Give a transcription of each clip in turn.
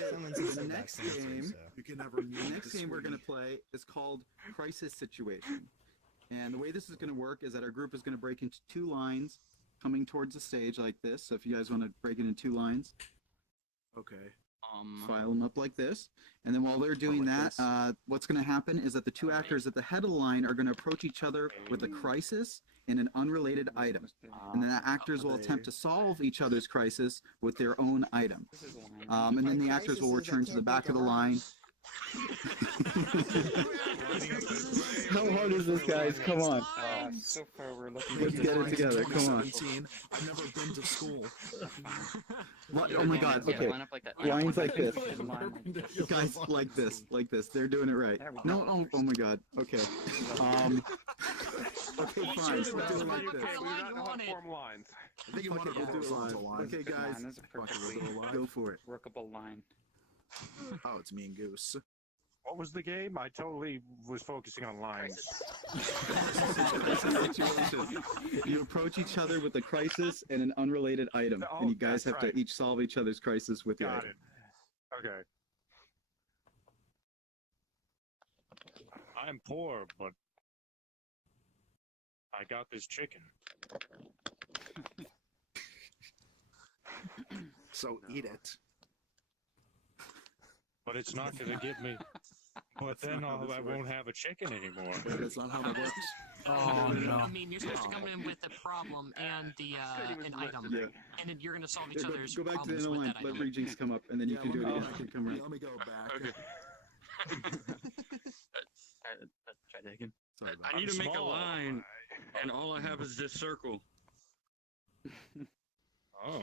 Okay, Someone so says the so next back sensory, game, so. You can never mute the next game we're going to play is called Crisis Situation. And the way this is going to work is that our group is going to break into two lines coming towards the stage like this. So if you guys want to break it in two lines, Okay. file them up like this. And then while they're doing like that, what's going to happen is that the two actors at the head of the line are going to approach each other with a crisis and an unrelated item. And then the actors will attempt to solve each other's crisis with their own item. And then the actors will return to the back of the line. How hard is this, guys? Come on. So far we're looking Let's get it together. Come on. 17. I've never been to school. What? Oh my God. Yeah, Okay. line up like that. Lines like this. Line like this. Guys, like this. Like this. They're doing it right. There we No, go. oh my God. Okay. Okay, fine. We'll do it like this. Okay, we do not know how to form lines. I think you Fuck want it, to we'll do it horizontal live. line. Okay, guys. Line is a Fuck it, we'll perfectly do it live. Go for it. workable line. Oh, it's me and Goose. What was the game? I totally was focusing on lines. Situation. You approach each other with a crisis and an unrelated item, Oh, and you guys that's have right. to each solve each other's crisis with your Got item. it. Okay. I'm poor, but I got this chicken. So eat it. But it's not going to give me. But then not how this I won't have a chicken anymore. That's not how that works. Oh no! I mean, you're supposed to come in with a problem and the an item, Yeah. and then you're gonna solve each Yeah, other's go back to the problems end of the with line. that Let item. Rejinx come up, and then you can do it again. I can come right. Let me go back. Okay. Try that again. Sorry about I need to make a small. line, and all I have is this circle. Oh.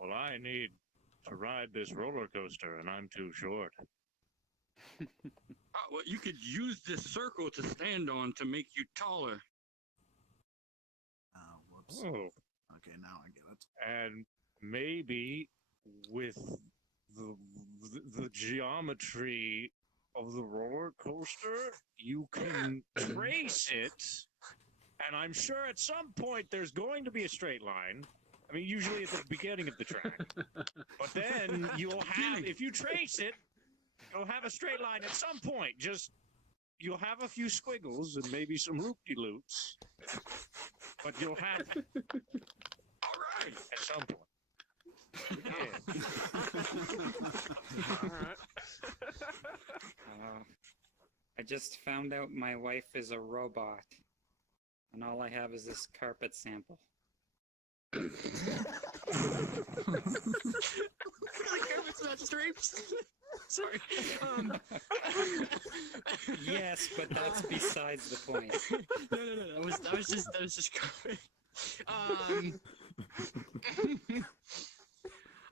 Well, I need to ride this roller coaster, and I'm too short. Well, you could use this circle to stand on to make you taller. Oh, whoops. Oh. Okay, now I get it. And maybe with the geometry of the roller coaster, you can trace it. And I'm sure at some point there's going to be a straight line. I mean, usually at the beginning of the track. But then you'll have, if you trace it, you'll have a straight line at some point. Just, you'll have a few squiggles and maybe some loop-de-loops. But you'll have, All right. at some point. Yeah. Alright. I just found out my wife is a robot, and all I have is this carpet sample. Carpet's not drapes. Sorry. Yes, but that's besides the point. No. That was just.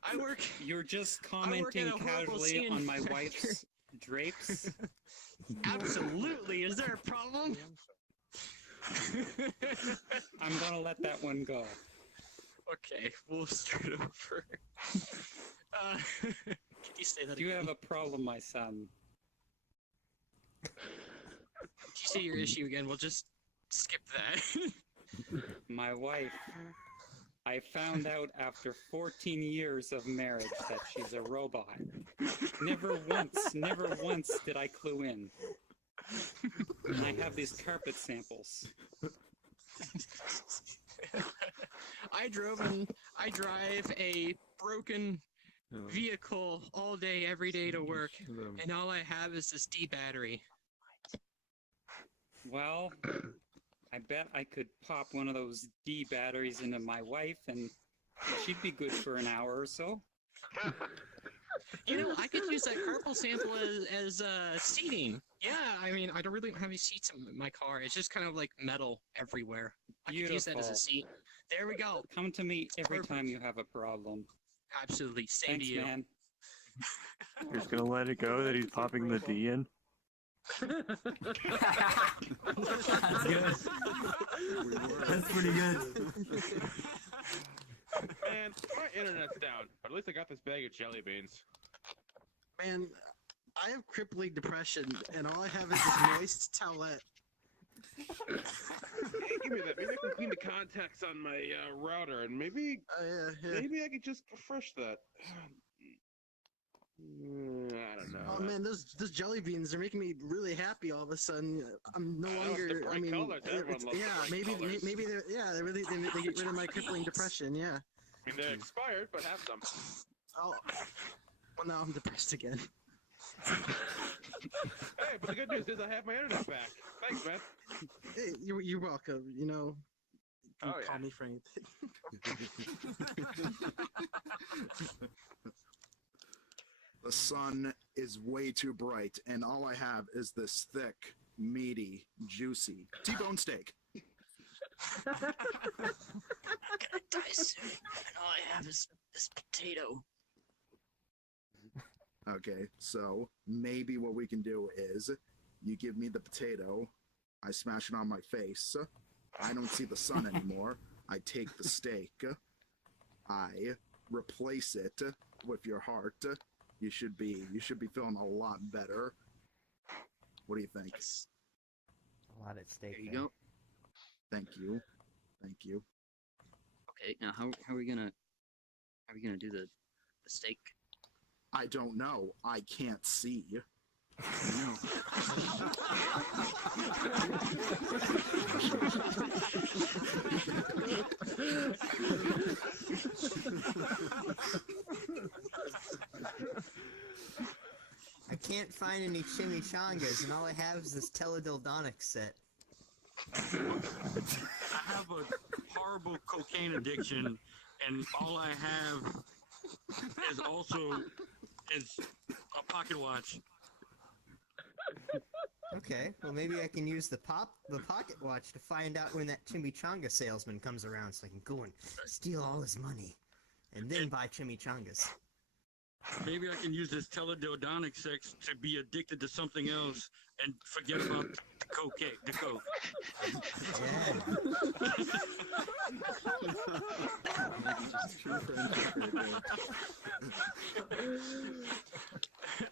I work. You're just I work at commenting a horrible casually scene on my factory. wife's drapes. Absolutely. Is there a problem? I'm gonna let that one go. Okay, we'll start over. Can you say that Do you again? have a problem, my son? Can you say your issue again? We'll just skip that. My wife. I found out after 14 years of marriage that she's a robot. Never once did I clue in. And I have these carpet samples. I drive a broken vehicle all day, every day to work, and all I have is this D battery. Well, I bet I could pop one of those D batteries into my wife and she'd be good for an hour or so. You know, I could use that carpal sample as seating. Yeah, I mean, I don't really have any seats in my car. It's just kind of like metal everywhere. I could use that as a Beautiful. seat. There we go. Come to me every Perfect. time you have a problem. Absolutely. Same Thanks, to you. man. You're just gonna let it go that he's popping the D in? That's good. That's pretty good. Man, my internet's down, but at least I got this bag of jelly beans. Man, I have crippling depression, and all I have is this moist towelette. Hey, give me that. Maybe I can clean the contacts on my router, and maybe Yeah. maybe I could just refresh that. I don't know. Oh man, those jelly beans are making me really happy all of a sudden. I'm no I know, longer. the bright I mean, colors, everyone loves the yeah, bright maybe colors. maybe they get rid of my crippling depression. Yeah. I mean, they're expired, but have some. Oh, well now I'm depressed again. Hey, but the good news is I have my internet back. Thanks, man. Hey, you're welcome. You know, you can Oh, call yeah. me for anything. The sun is way too bright, and all I have is this thick, meaty, juicy T-bone steak. I'm gonna die soon, and all I have is this potato. Okay, so maybe what we can do is you give me the potato, I smash it on my face, I don't see the sun anymore, I take the steak, I replace it with your heart. You should be feeling a lot better. What do you think? Yes. A lot at stake. There you go. Thank you. Thank you. Okay, now how are we gonna do the steak? I don't know. I can't see. I can't find any chimichangas, and all I have is this teledildonic set. I have a horrible cocaine addiction, and all I have is a pocket watch. Okay, well maybe I can use the pocket watch to find out when that chimichanga salesman comes around, so I can go and steal all his money, and then buy chimichangas. Maybe I can use this teledildonic sex to be addicted to something else and forget about the coke.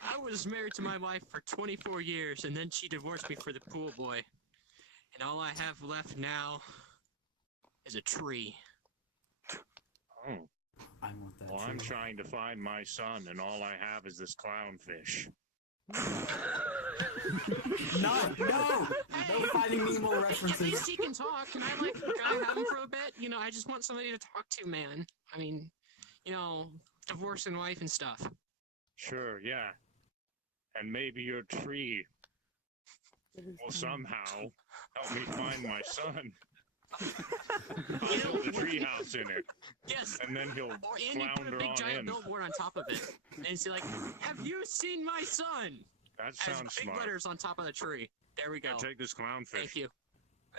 I was married to my wife for 24 years, and then she divorced me for the pool boy. And all I have left now is a tree. Oh. I want that. Well, I'm trying to find my son, and all I have is this clownfish. No! Hey, Finding Nemo at references. least he can talk. Can I have him for a bit? You know, I just want somebody to talk to, man. I mean, you know, divorce and wife and stuff. Sure, yeah. And maybe your tree will somehow help me find my son. I'll build a treehouse in it, Yes. and then he'll Or and you put a flounder big on giant in. billboard on top of it, and say like, "Have you seen my son?" That As sounds big smart. letters on top of the tree. There we go. Here, take this clownfish. Thank you.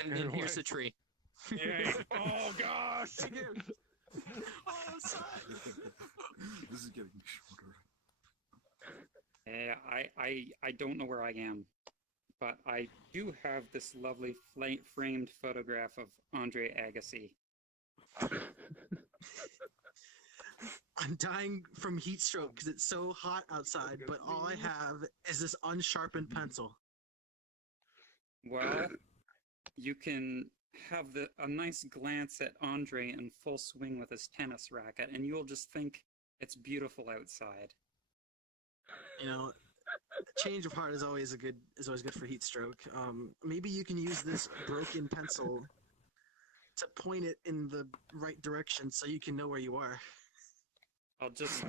And then Anyway. here's the tree. Yay. Oh, gosh! Oh, son. This is getting shorter. I don't know where I am, but I do have this lovely framed photograph of Andre Agassi. I'm dying from heat stroke because it's so hot outside, but all I have is this unsharpened pencil. Well, you can have a nice glance at Andre in full swing with his tennis racket, and you'll just think it's beautiful outside. You know, change of heart is always good for heat stroke. Maybe you can use this broken pencil to point it in the right direction so you can know where you are. I'll just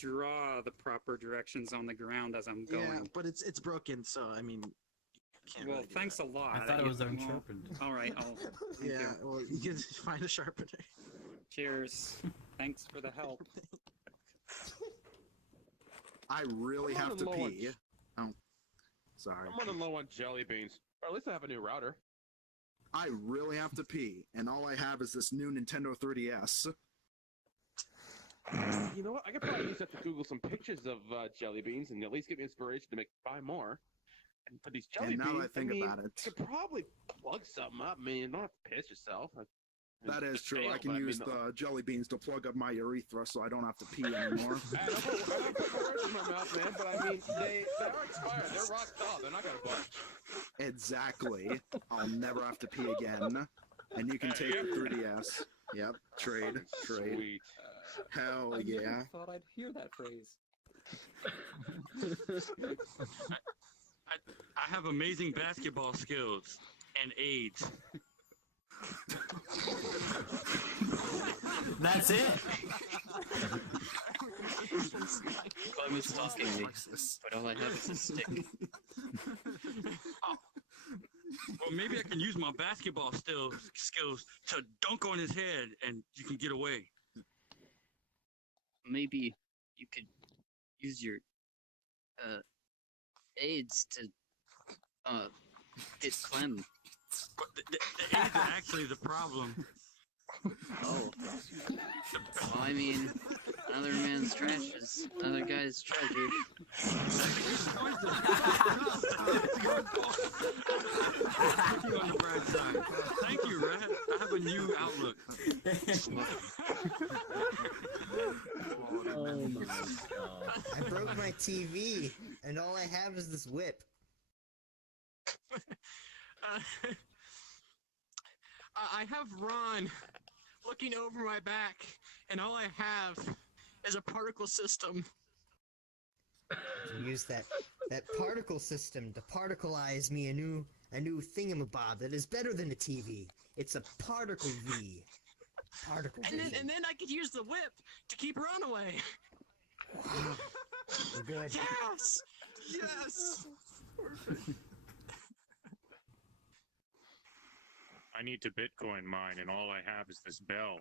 draw the proper directions on the ground as I'm going. Yeah, but it's broken, so I mean, you can't Well, really do thanks that. a lot. I thought it was Well, unsharpened. all right, thank Yeah, you. well, you can find a sharpener. Cheers. Thanks for the help. I really I'm have to running low on- pee. Oh, sorry. I'm running low on jelly beans. Or at least I have a new router. I really have to pee, and all I have is this new Nintendo 3DS. You know what? I could probably use that to Google some pictures of jelly beans and at least get me inspiration to buy more. And for these jelly And now beans, that I think about it, you could probably plug something up. I mean, you don't have to piss yourself. that is true. I fail, can but use mean, the jelly beans to plug up my urethra so I don't have to pee anymore. I don't put words in my mouth, man, but I mean, they are expired. They're rock solid. They're not gonna budge. Exactly. I'll never have to pee again. And you can take the 3DS. Yep. Trade. Fucking Trade. Sweet. Hell I yeah. never thought I'd hear that phrase. I have amazing basketball skills and AIDS. That's it. Clem is stalking me, but all I have is a stick. Well, maybe I can use my basketball skills to dunk on his head, and you can get away. Maybe you could use your AIDS to hit Clem. But the AIDS are actually the problem. Oh. Well, I mean, another man's trash is another guy's treasure. On the bright side. Thank you, Red. I have a new outlook. Oh my god. I broke my TV, and all I have is this whip. I have Ron looking over my back, and all I have is a particle system. Use that particle system to particleize me a new thingamabob that is better than a TV. It's a particle V. Particle vision. And then I could use the whip to keep Ron away. Good. Yes! Yes! I need to Bitcoin mine, and all I have is this bell.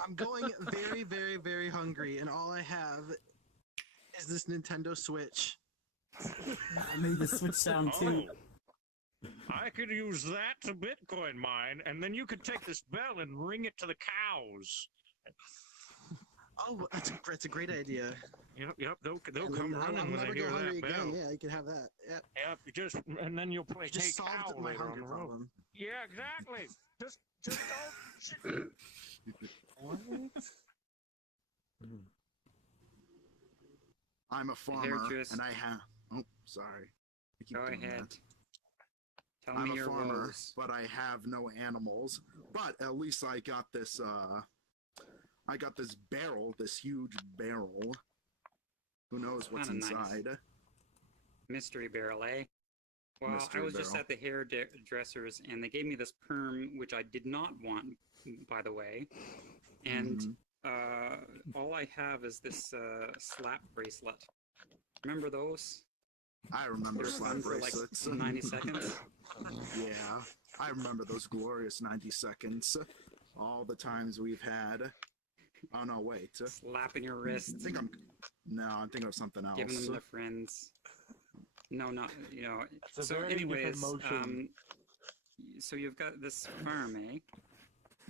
I'm going very, very, very hungry, and all I have is this Nintendo Switch. I made the Switch sound too. Oh, I could use that to Bitcoin mine, and then you could take this bell and ring it to the cows. Oh, that's a great idea. Yep, they'll come running when they hear that bell. Again. Yeah, you can have that. Yep. And then you'll play Just Hey solved Cow my later on hunger the road. problem. Yeah, exactly. Just don't. What? I'm a farmer, Beatrice. and I have. Oh, sorry. I keep Go doing ahead. that. Tell I'm me a your farmer, woes. but I have no animals. But at least I got this. I got this barrel, this huge barrel. Who knows what's Kinda nice. inside? Mystery barrel, eh? Well, Mystery I was just barrel. at the hairdressers, and they gave me this perm, which I did not want, by the way. And all I have is this slap bracelet. Remember those? I remember They were slap fun for like bracelets. 90 seconds. Yeah, I remember those glorious 90 seconds. All the times we've had. Oh no, wait. Slapping your wrist. I'm thinking of something else. Giving them to friends. No, not, you know. It's a So very different anyways, motion. so you've got this farm, eh?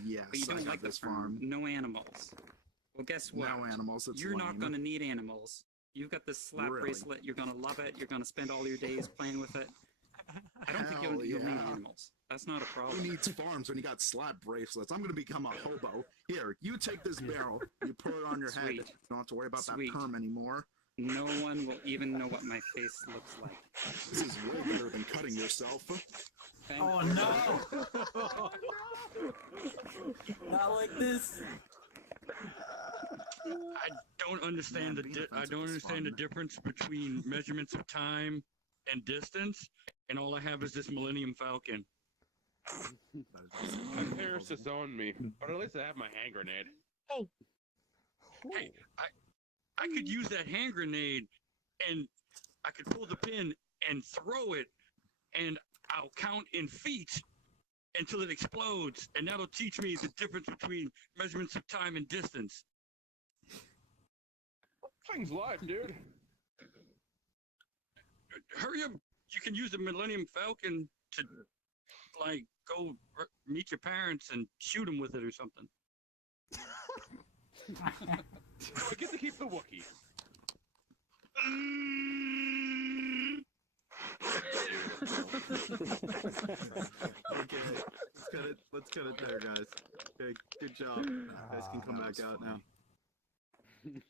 Yes, But you I don't got like the this farm. No animals. Well, guess what? No animals, it's You're not lame. going to need animals. You've got this slap Really? bracelet. You're going to love it. You're going to spend all your days playing with it. I don't think Hell you'll need yeah. animals. That's not a problem. Who needs farms when you got slap bracelets? I'm gonna become a hobo. Here, you take this barrel, you put it on your head. Sweet. You don't have to worry about Sweet. that perm anymore. No one will even know what my face looks like. This is way better than cutting yourself. Thank Oh you. no! Not like this. I don't understand Man, being I offensive don't is understand the fun. difference between measurements of time and distance, and all I have is this Millennium Falcon. My parents disowned me, but at least I have my hand grenade. Hey, I could use that hand grenade, and I could pull the pin and throw it, and I'll count in feet until it explodes, and that'll teach me the difference between measurements of time and distance. Thing's live, dude. Hurry up! You can use the Millennium Falcon to, like, go meet your parents and shoot them with it or something. I get to keep the Wookiee. Okay, let's cut it there, guys. Okay, good job. You guys can come back out now.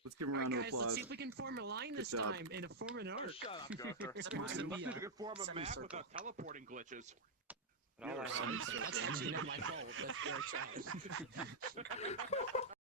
Let's give him a round of Guys, let's applause. see if we can form a line this Good job. time and form an arc. Shut up, Joker. It's supposed to be Let's see if we can a form a map semicircle. without teleporting glitches. All I have That's actually not my fault. That's VRChat.